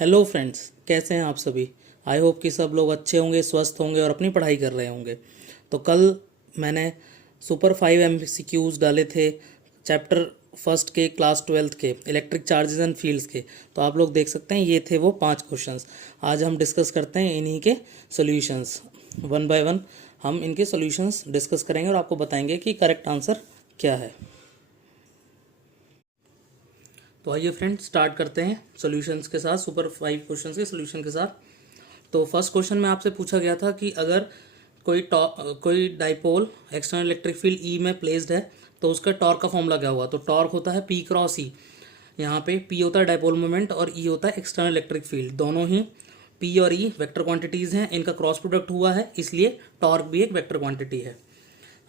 Hello friends, कैसे हैं आप सभी। आई होप कि सब लोग अच्छे होंगे, स्वस्थ होंगे और अपनी पढ़ाई कर रहे होंगे। तो कल मैंने सुपर 5 MCQs डाले थे चैप्टर फर्स्ट के क्लास 12th के इलेक्ट्रिक चार्जेस एंड फील्ड्स के। तो आप लोग देख सकते हैं ये थे वो 5 क्वेश्चंस। आज हम डिस्कस करते हैं इन्हीं के सॉल्यूशंस। वन बाय वन हम इनके सॉल्यूशंस डिस्कस करेंगे और आपको बताएंगे कि करेक्ट आंसर क्या है। तो आइए फ्रेंड्स स्टार्ट करते हैं सॉल्यूशंस के साथ, सुपर 5 क्वेश्चंस के सॉल्यूशन के साथ। तो फर्स्ट क्वेश्चन में आपसे पूछा गया था कि अगर कोई dipole external electric field E में प्लेस्ड है तो उसका टॉर्क का फॉर्मूला क्या होगा। तो टॉर्क होता है पी क्रॉस ई। यहाँ पे पी होता है डाइपोल मोमेंट और ई होता है एक्सटर्नल इलेक्ट्रिक फील्ड। दोनों ही पी और ई वेक्टर क्वांटिटीज़ हैं, इनका क्रॉस प्रोडक्ट हुआ है, इसलिए टॉर्क भी एक वेक्टर क्वांटिटी है।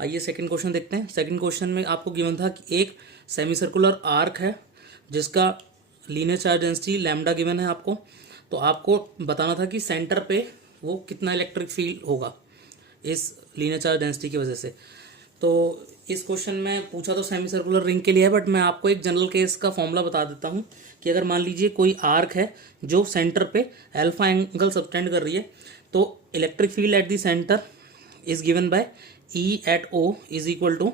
आइए सेकंड क्वेश्चन देखते हैं। सेकंड क्वेश्चन में आपको गिवन था कि एक सेमी सर्कुलर आर्क है जिसका linear charge density lambda given है आपको। तो आपको बताना था कि सेंटर पे वो कितना इलेक्ट्रिक फील्ड होगा इस लीनियर चार्ज डेंसिटी की वजह से। तो इस क्वेश्चन में पूछा तो सेमी सर्कुलर रिंग के लिए है, बट मैं आपको एक जनरल केस का फॉर्मूला बता देता हूँ कि अगर मान लीजिए कोई आर्क है जो सेंटर पे अल्फा एंगल सबटेंड कर रही है, तो electric field at the centre is given by E at O is equal to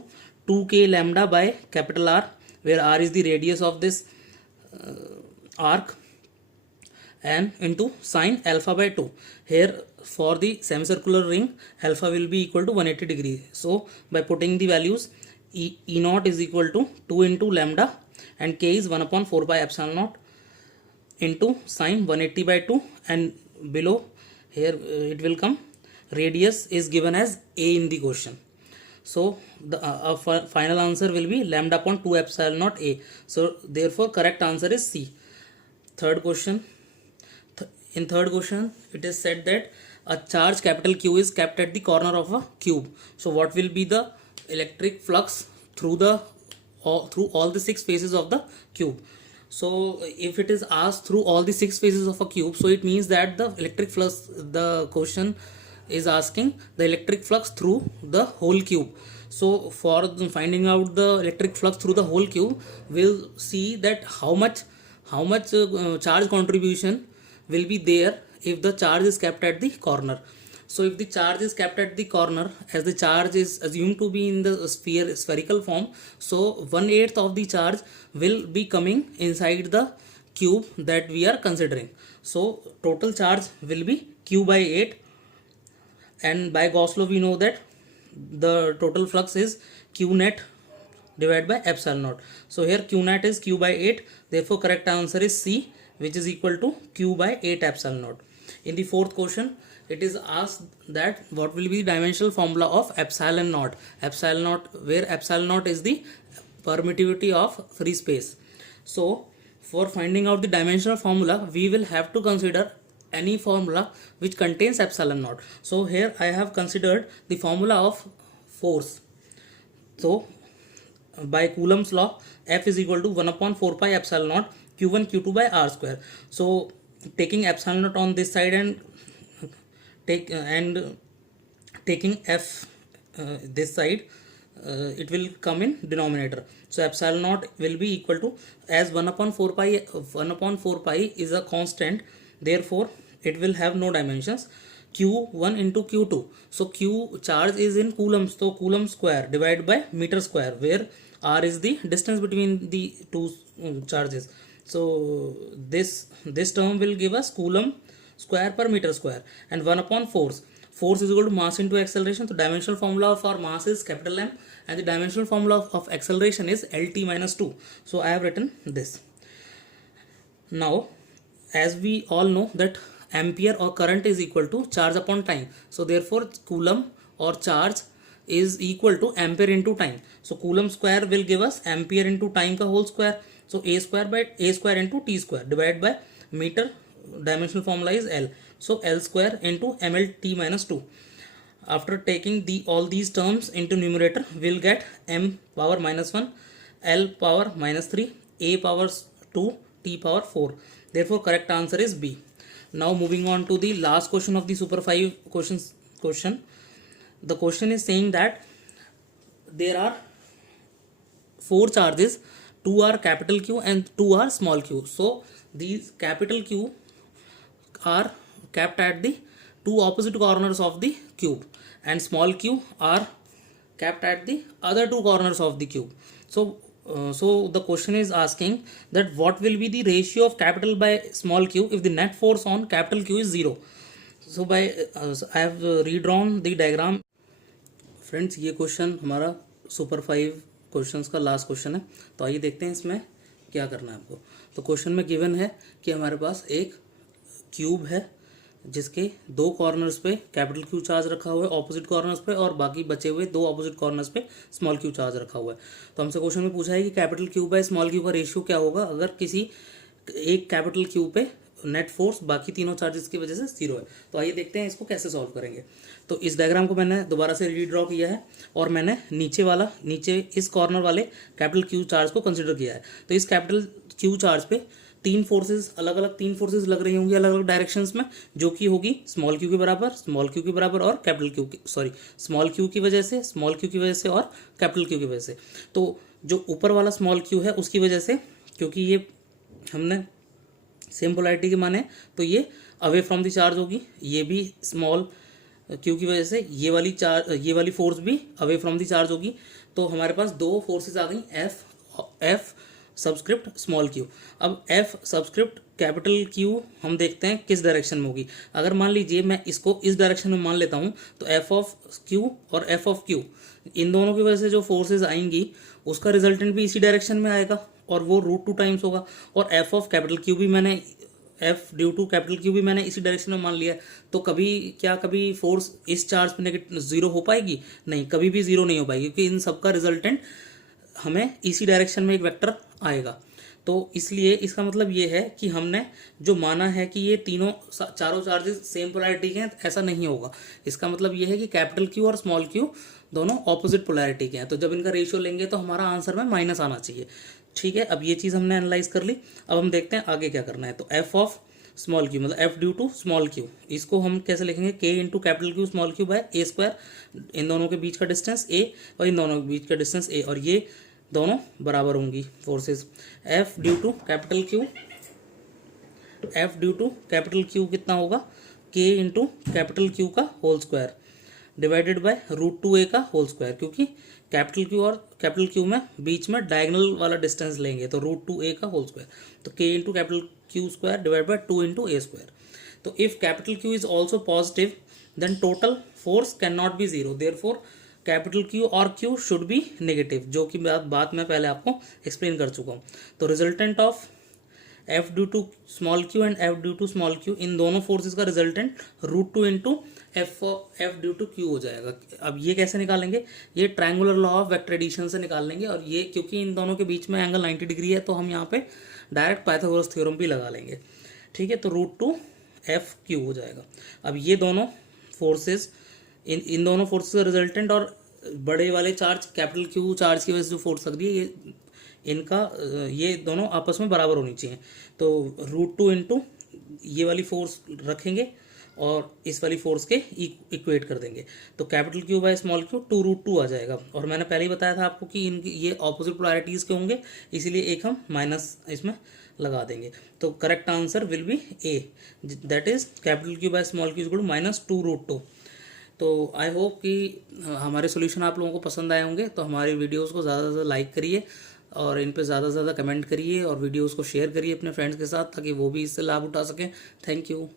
2k lambda by capital R, where r is the radius of this arc, and into sine alpha by 2. Here for the semicircular ring alpha will be equal to 180 degree. So by putting the values e naught is equal to 2 into lambda and k is 1 upon 4 by epsilon naught into sine 180 by 2, and below here it will come radius is given as a in the question. So the final answer will be lambda upon 2 epsilon naught a. So therefore correct answer is C. Third question. In third question it is said that a charge capital Q is kept at the corner of a cube. So what will be the electric flux through all the 6 faces of the cube. So if it is asked through all the 6 faces of a cube, so it means that the electric flux, the question is asking the electric flux through the whole cube. So for finding out the electric flux through the whole cube, we'll see that how much charge contribution will be there if the charge is kept at the corner. So if the charge is kept at the corner, as the charge is assumed to be in the spherical form, so 1/8 of the charge will be coming inside the cube that we are considering. So total charge will be q by 8, and by Gauss law we know that the total flux is q net divided by epsilon naught. So here q net is q by 8, therefore correct answer is C, which is equal to q by 8 epsilon naught. In the fourth question it is asked that what will be the dimensional formula of epsilon naught, where epsilon naught is the permittivity of free space. So for finding out the dimensional formula we will have to consider any formula which contains epsilon naught. So here I have considered the formula of force. So by Coulomb's law, F is equal to 1 upon 4 pi epsilon naught q1 q2 by r square. So taking epsilon naught on this side and taking F this side, it will come in denominator. So epsilon naught will be equal to, as 1 upon 4 pi is a constant, therefore it will have no dimensions, q1 into q2. So q charge is in coulombs, so coulomb square divided by meter square, where r is the distance between the two charges. So this term will give us coulomb square per meter square, and 1 upon force is equal to mass into acceleration. So dimensional formula for mass is capital M, and the dimensional formula of acceleration is LT minus 2. So I have written this. Now as we all know that ampere or current is equal to charge upon time, so therefore coulomb or charge is equal to ampere into time. So coulomb square will give us ampere into time ka whole square. So a square into t square divided by meter, dimensional formula is L, so L square into mlt minus 2. After taking all these terms into numerator, we'll get m power minus 1, L power minus 3, a power 2, t power 4. Therefore correct answer is B. Now moving on to the last question of the super 5 question. The question is saying that there are 4 charges, 2 are capital Q and 2 are small q. So these capital Q are kept at the two opposite corners of the cube and small q are kept at the other two corners of the cube. So the question is asking that what will be the ratio of capital by small q if the net force on capital Q is 0. So by I have redrawn the diagram. Friends ये question हमारा super 5 questions का last question है, तो आइए देखते हैं इसमें क्या करना है आपको। तो क्वेश्चन में गिवन है कि हमारे पास एक क्यूब है जिसके दो कॉर्नर्स पे कैपिटल क्यू चार्ज रखा हुआ है ऑपोजिट कॉर्नर्स पे, और बाकी बचे हुए दो ऑपोजिट कॉर्नर्स पे स्मॉल क्यू चार्ज रखा हुआ है। तो हमसे क्वेश्चन में पूछा है कि capital Q by small Q का रेशियो क्या होगा अगर किसी एक कैपिटल क्यू पे नेट फोर्स बाकी तीनों चार्जेस की वजह से 0 है। तो आइए देखते हैं इसको कैसे सॉल्व करेंगे। तो इस डायग्राम को मैंने दोबारा से रीड्रॉ किया है और मैंने नीचे इस कॉर्नर वाले कैपिटल क्यू चार्ज को कंसिडर किया है। तो इस कैपिटल क्यू चार्ज पे तीन फोर्सेस लग रही होंगी अलग अलग डायरेक्शंस में, जो कि होगी स्मॉल क्यू के बराबर और कैपिटल क्यू की, सॉरी स्मॉल क्यू की वजह से, स्मॉल क्यू की वजह से और कैपिटल क्यू की वजह से। तो जो ऊपर वाला स्मॉल क्यू है उसकी वजह से, क्योंकि ये हमने सेम पोलैरिटी के माने, तो ये अवे फ्रॉम द चार्ज होगी, ये भी स्मॉल क्यू की वजह से ये वाली फोर्स भी अवे फ्रॉम द चार्ज होगी। तो हमारे पास दो फोर्सेस आ गई, एफ सबस्क्रिप्ट स्मॉल क्यू। अब एफ सबस्क्रिप्ट कैपिटल क्यू हम देखते हैं किस डायरेक्शन में होगी। अगर मान लीजिए मैं इसको इस डायरेक्शन में मान लेता हूँ, तो एफ ऑफ क्यू और एफ ऑफ क्यू इन दोनों की वजह से जो फोर्सेज आएंगी उसका रिजल्टेंट भी इसी डायरेक्शन में आएगा और वो √2 टाइम्स होगा। और एफ ऑफ कैपिटल क्यू भी मैंने F due to capital Q भी मैंने इसी डायरेक्शन में मान लिया। तो कभी फोर्स इस चार्ज पे नेगेटिव 0 हो पाएगी? नहीं, कभी भी 0 नहीं हो पाएगी, क्योंकि इन सबका रिजल्टेंट हमें इसी डायरेक्शन में एक वेक्टर आएगा। तो इसलिए इसका मतलब ये है कि हमने जो माना है कि ये चारों चार्जेस सेम पोलैरिटी के हैं, ऐसा नहीं होगा। इसका मतलब ये है कि कैपिटल क्यू और स्मॉल क्यू दोनों ऑपोजिट पोलैरिटी के हैं। तो जब इनका रेशियो लेंगे तो हमारा आंसर में माइनस आना चाहिए। ठीक है, अब ये चीज़ हमने एनालाइज कर ली। अब हम देखते हैं आगे क्या करना है। तो एफ ऑफ स्मॉल क्यू मतलब F due to small Q, इसको हम कैसे लिखेंगे? K into capital Q small Q by a square, इन दोनों के बीच का डिस्टेंस ए और इन दोनों के बीच का डिस्टेंस ए, और ये दोनों बराबर होंगी forces. F due to capital Q कितना होगा? के इंटू कैपिटल क्यू का whole square divided by √2a का होल स्क्वायर, क्योंकि कैपिटल क्यू और कैपिटल क्यू में बीच में डायगोनल वाला डिस्टेंस लेंगे, तो √2a का होल स्क्वायर। तो K into capital Q square divide by 2 into a square. तो if capital Q is also positive then total force can not be 0, therefore capital Q और क्यू शुड बी नेगेटिव, जो कि बात मैं पहले आपको explain कर चुका हूँ। तो resultant of F due to small Q and F due to small Q, इन दोनों फोर्सेस का resultant √2 into F due to Q हो जाएगा। अब ये कैसे निकालेंगे? ये triangular law of vector addition से निकाल लेंगे, और ये क्योंकि इन दोनों के बीच में एंगल 90 डिग्री है, तो हम यहाँ पे डायरेक्ट पाइथागोरस थ्योरम भी लगा लेंगे। ठीक है, तो √2 एफ क्यू हो जाएगा। अब ये दोनों फोर्सेस, इन दोनों फोर्सेस का रिजल्टेंट और बड़े वाले चार्ज कैपिटल क्यू चार्ज की वजह से जो फोर्स लग रही है, ये दोनों आपस में बराबर होनी चाहिए। तो √2 इंटू ये वाली फोर्स रखेंगे और इस वाली फोर्स के इक्वेट कर देंगे। तो capital Q by small Q 2√2 आ जाएगा। और मैंने पहले ही बताया था आपको कि इनकी ये ऑपोजिट पोलैरिटीज के होंगे, इसीलिए एक हम माइनस इसमें लगा देंगे। तो correct answer will be A, that is capital Q by small Q equal to -2√2। तो आई होप कि हमारे सॉल्यूशन आप लोगों को पसंद आए होंगे। तो हमारे वीडियोस को ज़्यादा से ज़्यादा लाइक करिए और इन पे ज़्यादा से ज़्यादा कमेंट करिए और वीडियोस को शेयर करिए अपने फ्रेंड्स के साथ, ताकि वो भी इससे लाभ उठा सकें। Thank you.